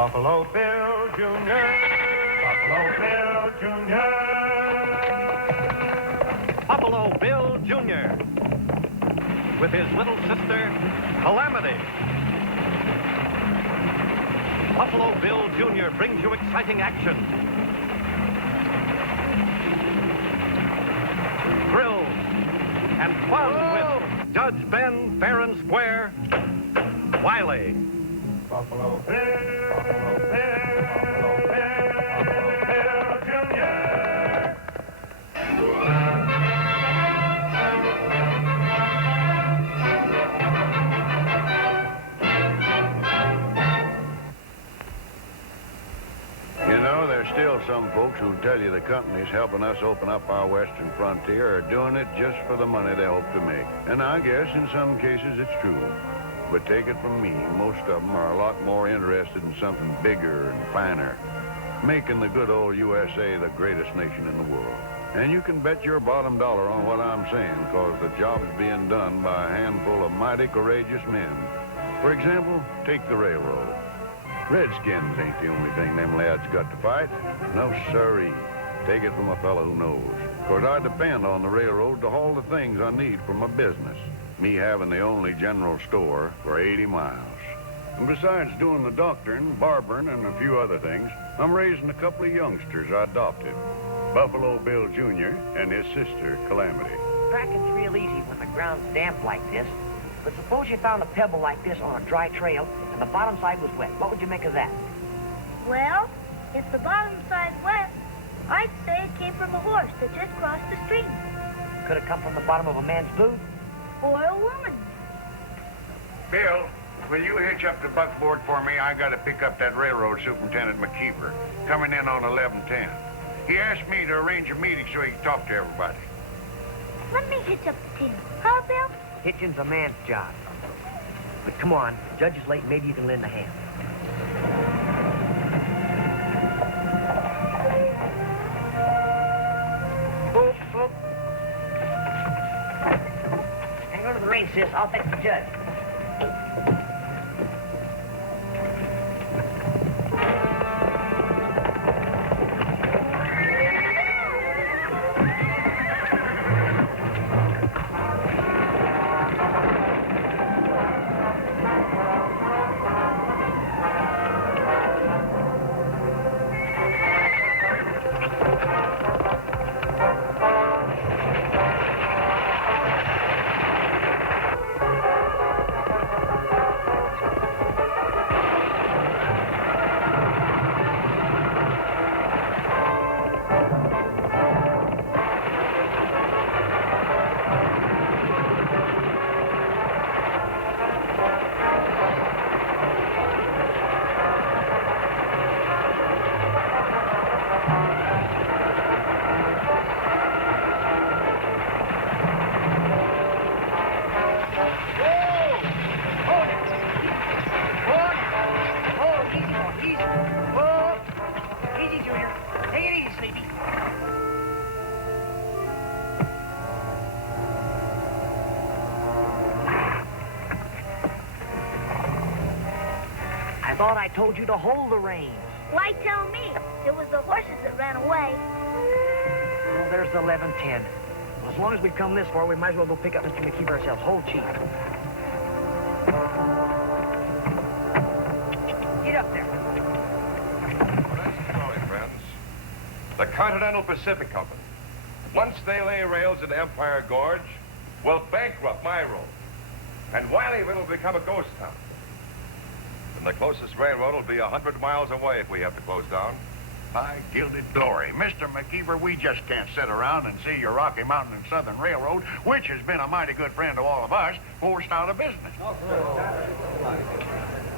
Buffalo Bill Jr. Buffalo Bill Jr. Buffalo Bill Jr. with his little sister, Calamity. Buffalo Bill Jr. brings you exciting action, thrills, and fun with Judge Ben, fair and square, Wiley. Buffalo Bill, Buffalo Bill, Buffalo Bill, Buffalo Bill Jr. You know, there's still some folks who tell you the companies helping us open up our western frontier are doing it just for the money they hope to make. And I guess in some cases it's true. But take it from me, most of them are a lot more interested in something bigger and finer, making the good old USA the greatest nation in the world. And you can bet your bottom dollar on what I'm saying, because the job's being done by a handful of mighty courageous men. For example, take the railroad. Redskins ain't the only thing them lads got to fight. No, sirree. Take it from a fellow who knows. Because I depend on the railroad to haul the things I need for my business. Me having the only general store for 80 miles. And besides doing the doctoring, barbering, and a few other things, I'm raising a couple of youngsters I adopted. Buffalo Bill Jr. and his sister, Calamity. Tracking's real easy when the ground's damp like this. But suppose you found a pebble like this on a dry trail and the bottom side was wet. What would you make of that? Well, if the bottom side's wet, I'd say it came from a horse that just crossed the stream. Could it come from the bottom of a man's boot? Or a woman. Bill, will you hitch up the buckboard for me? I got to pick up that railroad superintendent McKeever, coming in on 11:10. He asked me to arrange a meeting so he can talk to everybody. Let me hitch up the team. Huh, Bill? Hitching's a man's job. But come on, Judge is late. Maybe you can lend a hand. Oop, oop. Hang on to the reins, sis. I'll fetch the judge. I thought I told you to hold the reins. Why tell me? It was the horses that ran away. Well, there's the 11:10. Well, as long as we've come this far, we might as well go pick up Mr. McKeever ourselves. Hold, Chief. Get up there. That's sorry, friends. The Continental Pacific Company, once they lay rails into Empire Gorge, will bankrupt my road. And Wileyville will become a ghost town. And the closest railroad will be 100 miles away if we have to close down. By gilded glory. Mr. McKeever, we just can't sit around and see your Rocky Mountain and Southern Railroad, which has been a mighty good friend to all of us, forced out of business.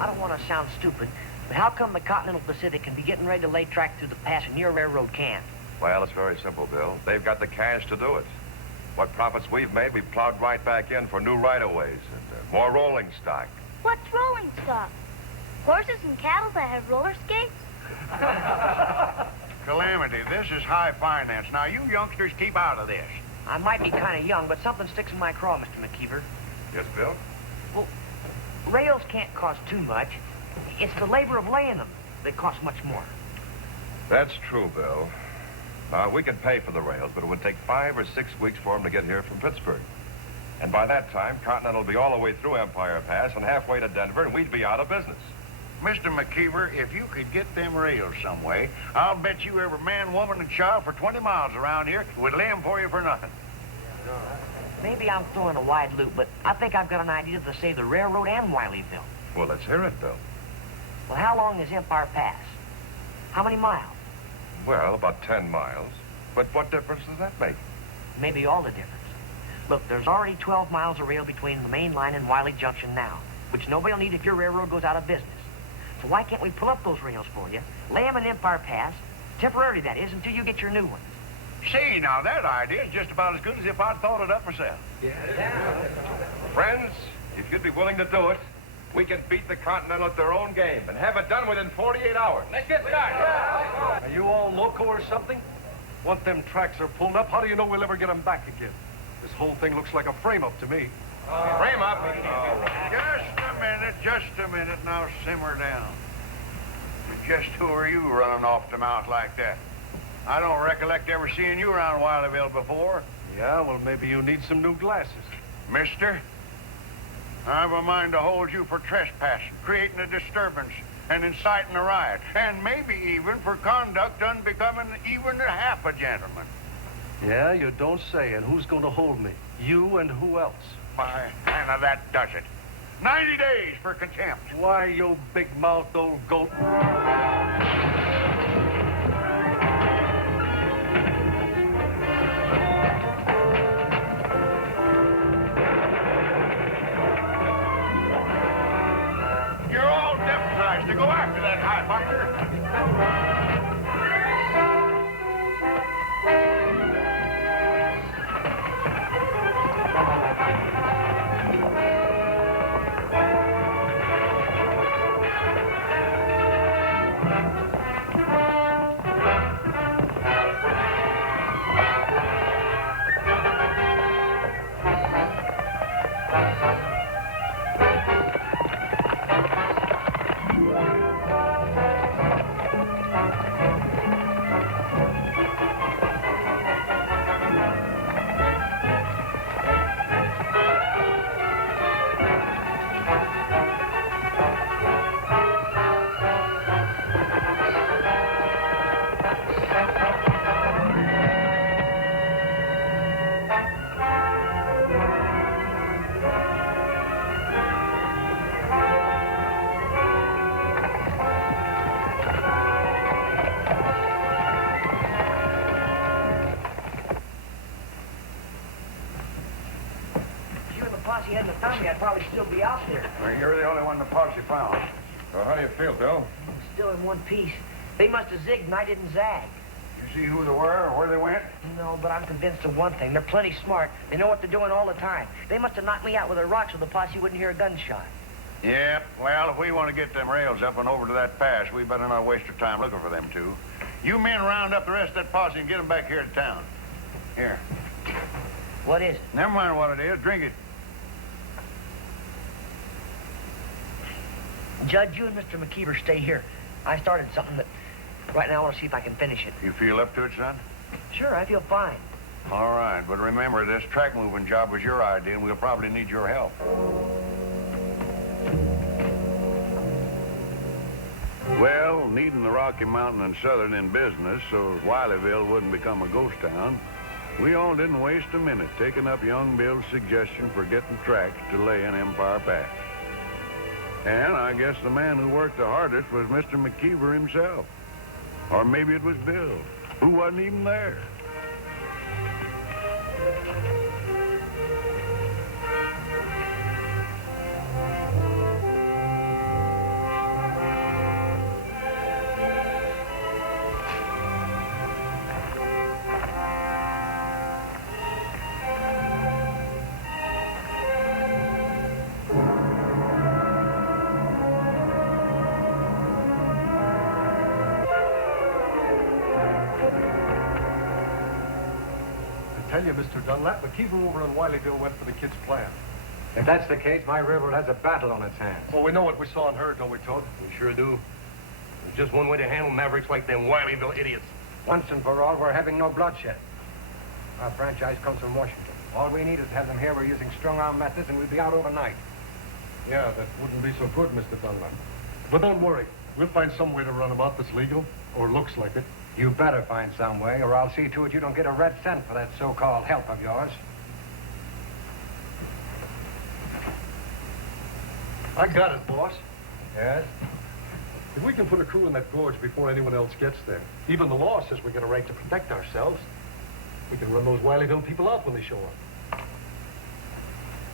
I don't want to sound stupid, but how come the Continental Pacific can be getting ready to lay track through the pass and your railroad can't? Well, it's very simple, Bill. They've got the cash to do it. What profits we've made, we've plowed right back in for new right-of-ways and more rolling stock. What's rolling stock? Horses and cattle that have roller skates? Calamity, this is high finance. Now, you youngsters keep out of this. I might be kind of young, but something sticks in my craw, Mr. McKeever. Yes, Bill? Well, rails can't cost too much. It's the labor of laying them. They cost much more. That's true, Bill. We can pay for the rails, but it would take 5 or 6 weeks for them to get here from Pittsburgh. And by that time, Continental will be all the way through Empire Pass and halfway to Denver, and we'd be out of business. Mr. McKeever, if you could get them rails some way, I'll bet you every man, woman, and child for 20 miles around here would lay 'em for you for nothing. Maybe I'm throwing a wide loop, but I think I've got an idea to save the railroad and Wileyville. Well, let's hear it, Bill. Well, how long is Empire Pass? How many miles? Well, about 10 miles. But what difference does that make? Maybe all the difference. Look, there's already 12 miles of rail between the main line and Wiley Junction now, which nobody will need if your railroad goes out of business. So why can't we pull up those rails for you, lay them in Empire Pass, temporarily that is, until you get your new ones? See, now that idea is just about as good as if I'd thought it up myself. Friends, if you'd be willing to do it, we can beat the Continental at their own game and have it done within 48 hours. Let's get started. Are you all loco or something? Once them tracks are pulled up, how do you know we'll ever get them back again? This whole thing looks like a frame-up to me. Frame up. Just a minute, now simmer down. Just who are you running off the mouth like that? I don't recollect ever seeing you around Wileyville before. Yeah, well, maybe you need some new glasses. Mister, I've a mind to hold you for trespassing, creating a disturbance, and inciting a riot, and maybe even for conduct unbecoming even a half a gentleman. Yeah, you don't say. And who's going to hold me? You and who else? Why, Hannah, that does it. 90 days for contempt. Why, you big-mouthed old goat. You're all deputized to go after that highbucker. Posse hadn't found me, I'd probably still be out there. Well, you're the only one the posse found. Well, how do you feel, Bill? Still in one piece. They must have zigged and I didn't zag. You see who they were or where they went? No, but I'm convinced of one thing. They're plenty smart. They know what they're doing all the time. They must have knocked me out with a rock so the posse wouldn't hear a gunshot. Yeah, well, if we want to get them rails up and over to that pass, we better not waste our time looking for them two. You men round up the rest of that posse and get them back here to town. Here. What is it? Never mind what it is. Drink it. Judge, you and Mr. McKeever stay here. I started something that right now I want to see if I can finish it. You feel up to it, son? Sure, I feel fine. All right, but remember, this track moving job was your idea, and we'll probably need your help. Well, needing the Rocky Mountain and Southern in business so Wileyville wouldn't become a ghost town, we all didn't waste a minute taking up young Bill's suggestion for getting tracks to lay in Empire Pass. And I guess the man who worked the hardest was Mr. McKeever himself. Or maybe it was Bill, who wasn't even there. Tell you, Mr. Dunlap, McKeever over in Wileyville went for the kid's plan. If that's the case, my railroad has a battle on its hands. Well, we know what we saw and heard, don't we, Todd? We sure do. There's just one way to handle mavericks like them Wileyville idiots. Once and for all, we're having no bloodshed. Our franchise comes from Washington. All we need is to have them here. We're using strong-arm methods, and we'll be out overnight. Yeah, that wouldn't be so good, Mr. Dunlap. But don't worry. We'll find some way to run them out that's legal, or looks like it. You better find some way, or I'll see to it you don't get a red cent for that so-called help of yours. I got it, boss. Yes? If we can put a crew in that gorge before anyone else gets there, even the law says we got a right to protect ourselves. We can run those Wileyville people out when they show up.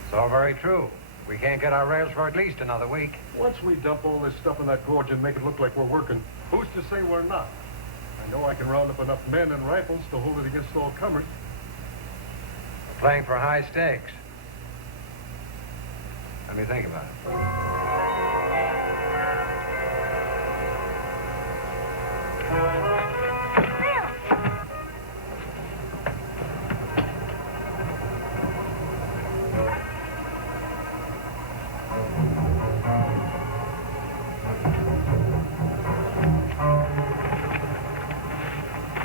It's all very true. We can't get our rails for at least another week. Once we dump all this stuff in that gorge and make it look like we're working, who's to say we're not? I know I can round up enough men and rifles to hold it against all comers. We're playing for high stakes. Let me think about it.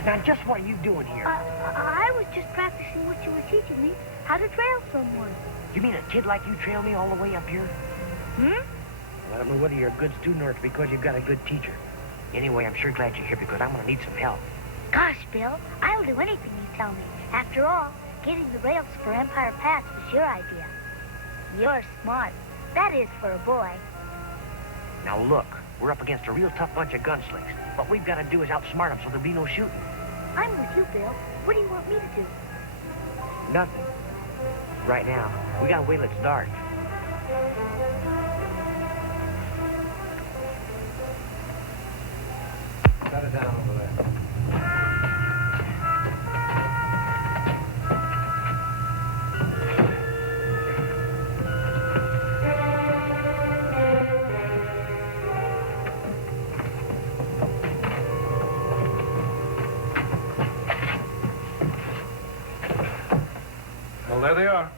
Now, just what are you doing here? I was just practicing what you were teaching me, how to trail someone. You mean a kid like you trail me all the way up here? Hmm? I don't know whether you're a good student or it's because you've got a good teacher. Anyway, I'm sure glad you're here because I'm going to need some help. Gosh, Bill, I'll do anything you tell me. After all, getting the rails for Empire Pass was your idea. You're smart. That is for a boy. Now, look, we're up against a real tough bunch of gunslings. What we've got to do is outsmart them so there'll be no shooting. I'm with you, Bill. What do you want me to do? Nothing. Right now, we got to wait till it's dark. Set it down over there. Well, there they are.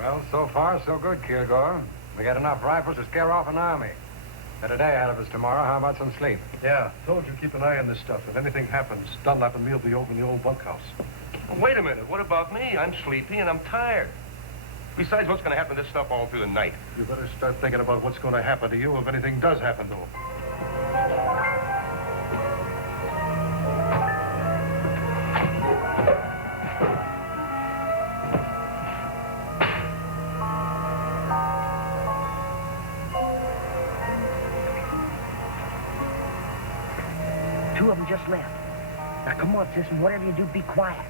Well, so far, so good, Kilgore. We got enough rifles to scare off an army. Got a day ahead of us tomorrow. How about some sleep? Yeah, told you keep an eye on this stuff. If anything happens, Dunlap and me'll be over in the old bunkhouse. Well, wait a minute. What about me? I'm sleepy and I'm tired. Besides, what's going to happen to this stuff all through the night? You better start thinking about what's going to happen to you if anything does happen to him. Two of them just left. Now, come on, sis, and whatever you do, be quiet.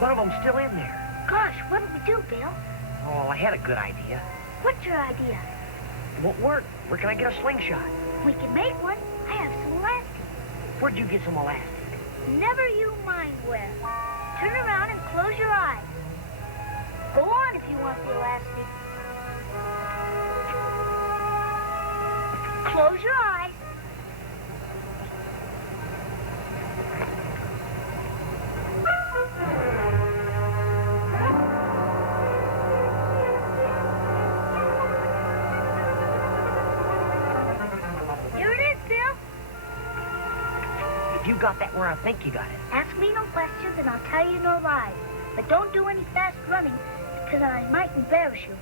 One of them's still in there. Gosh, what'll we do, Bill? Oh, I had a good idea. What's your idea? It won't work. Where can I get a slingshot? We can make one. I have some elastic. Where'd you get some elastic? Never you mind where. Turn around and close your eyes. Go on if you want the elastic. Close your eyes. Here it is, Bill. If you got that where I think you got it. Ask me no questions and I'll tell you no lies. But don't do any fast running because I might embarrass you.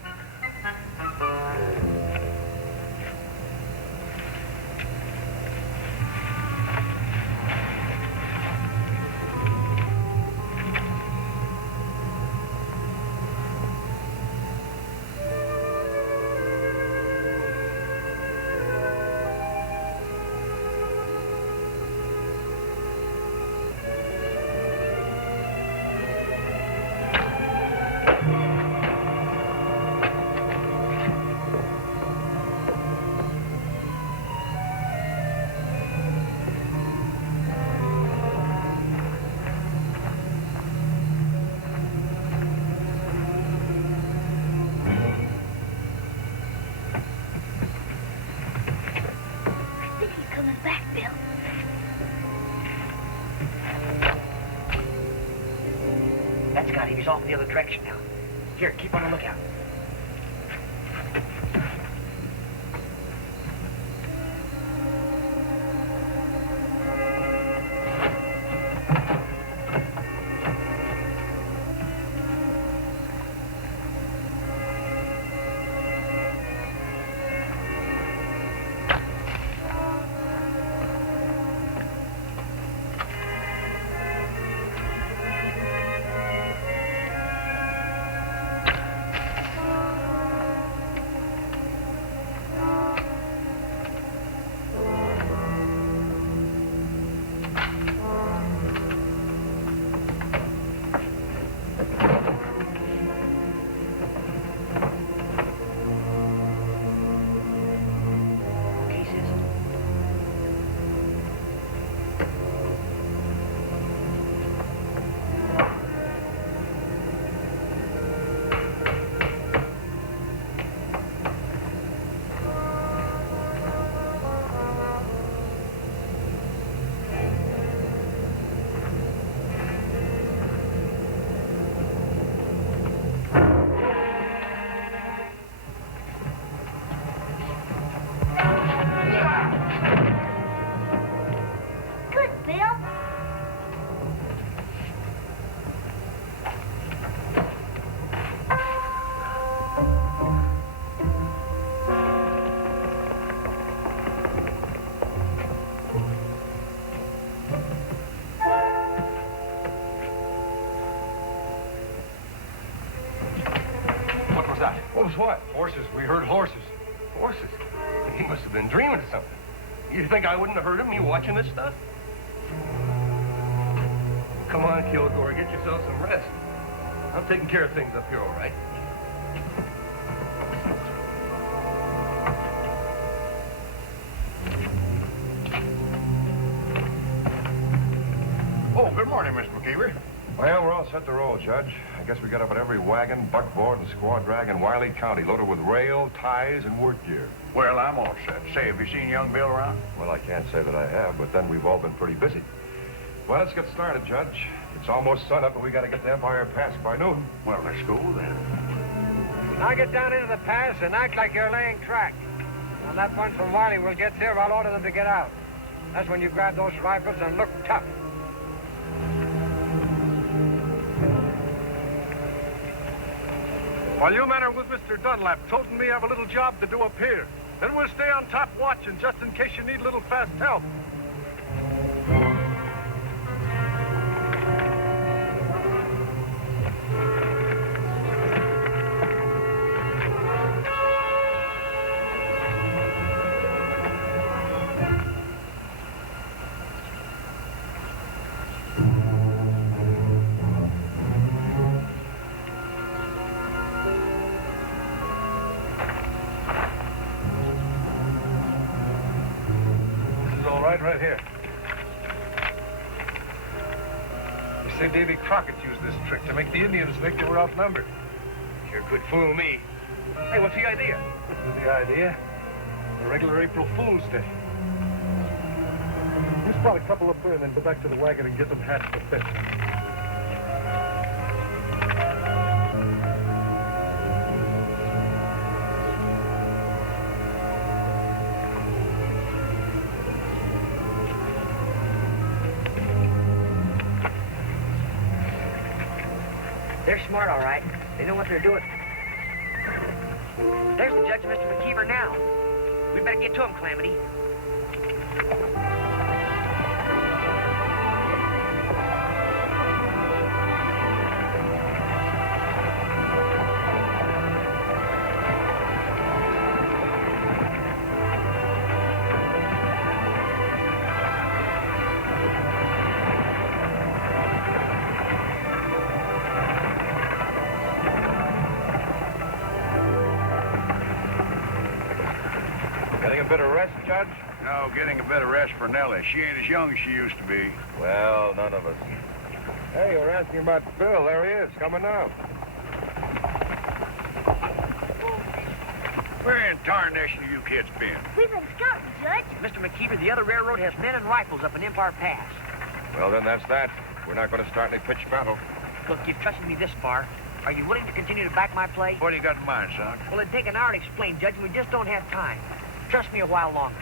coming back, Bill. That's got him. He's off in the other direction now. Here, keep on the lookout. What was what? Horses. We heard horses. Horses? He must have been dreaming of something. You think I wouldn't have heard him, me watching this stuff? Come on, Kilgore, get yourself some rest. I'm taking care of things up here, all right? Oh, good morning, Mr. McKeever. Well, we're all set to roll, Judge. I guess we got up at every wagon, buckboard, and squaw drag in Wiley County, loaded with rail, ties, and work gear. Well, I'm all set. Say, have you seen young Bill around? Well, I can't say that I have, but then we've all been pretty busy. Well, let's get started, Judge. It's almost sunup, and we got to get to Empire Pass by noon. Well, let's go then. Now get down into the pass and act like you're laying track. When that bunch from Wileyville gets here, I'll order them to get out. That's when you grab those rifles and look tough. While you men are with Mr. Dunlap, Tote and me have a little job to do up here. Then we'll stay on top watching just in case you need a little fast help. Right here. You say Davy Crockett used this trick to make the Indians think they were outnumbered. Sure could fool me. Hey, what's the idea? The idea? A regular April Fool's Day. You spot a couple up there and then go back to the wagon and get them hatched and fixed. They're smart, all right. They know what they're doing. There's the judge, Mr. McKeever, now. We better get to him, Calamity. Bit of rest, Judge? No, getting a bit of rest for Nellie. She ain't as young as she used to be. Well, none of us. Hey, we're asking about Bill. There he is, coming now. Where in tarnation have you kids been? We've been scouting, Judge. Mr. McKeever, the other railroad has men and rifles up in Empire Pass. Well, then that's that. We're not going to start any pitched battle. Look, you've trusted me this far. Are you willing to continue to back my play? What do you got in mind, son? Well, it'd take an hour to explain, Judge, and we just don't have time. Trust me a while longer.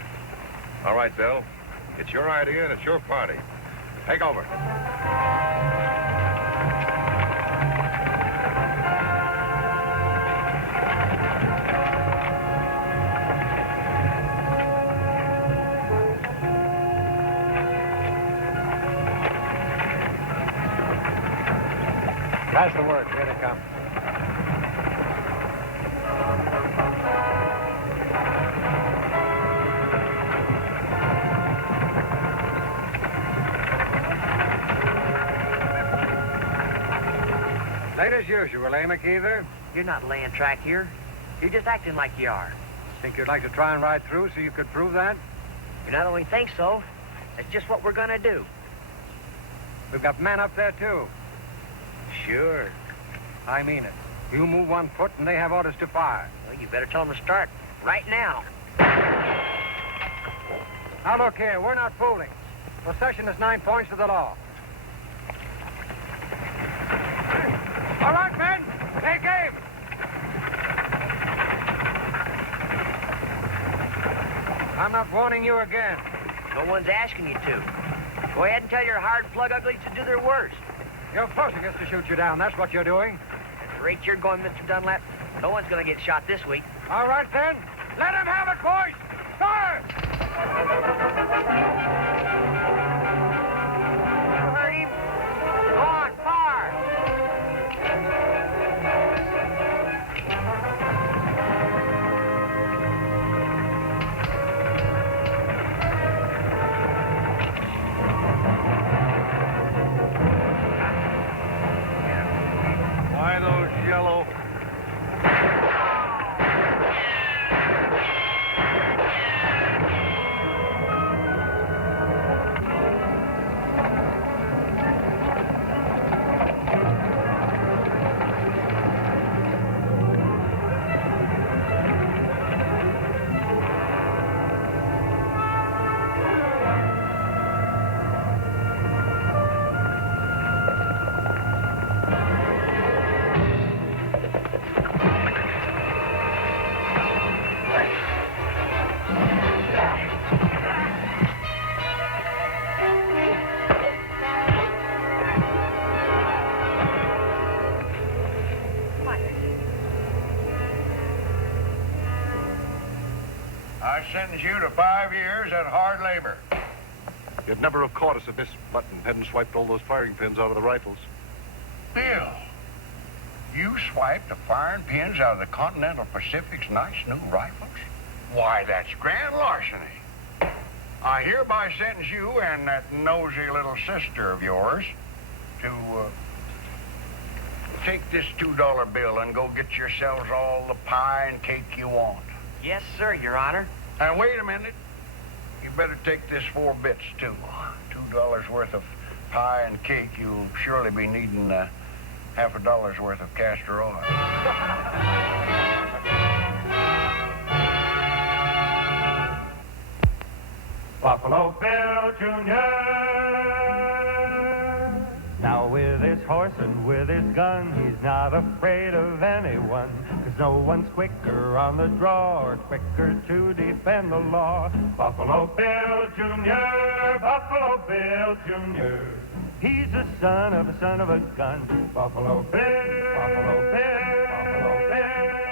All right, Bill. It's your idea and it's your party. Take over. Pass the word. Here they come. Late as usual, eh, McKeever? You're not laying track here. You're just acting like you are. Think you'd like to try and ride through so you could prove that? You not only think so, it's just what we're gonna do. We've got men up there, too. Sure. I mean it. You move 1 foot and they have orders to fire. Well, you better tell them to start right now. Now, look here. We're not fooling. Possession is 9 points to the law. All right, men. Take aim. I'm not warning you again. No one's asking you to. Go ahead and tell your hard plug uglies to do their worst. You're forcing us to shoot you down. That's what you're doing. At the rate you're going, Mr. Dunlap, no one's gonna get shot this week. All right, then. Let him have it, boys. Fire! You heard him? Go on, fire! Why those yellow? I sentence you to 5 years at hard labor. You'd never have caught us if Miss Button hadn't swiped all those firing pins out of the rifles. Bill, you swiped the firing pins out of the Continental Pacific's nice new rifles? Why, that's grand larceny. I hereby sentence you and that nosy little sister of yours to take this $2 bill and go get yourselves all the pie and cake you want. Yes, sir, Your Honor. And wait a minute. You better take this 4 bits, too. $2 worth of pie and cake. You'll surely be needing half $1 worth of castor oil. Buffalo Bill Jr. Now with his horse and with his gun, he's not afraid of anyone, 'cause no one's quicker on the draw or quicker to defend the law. Buffalo Bill Jr., Buffalo Bill Jr. He's the son of a gun. Buffalo Bill, Buffalo Bill, Buffalo Bill.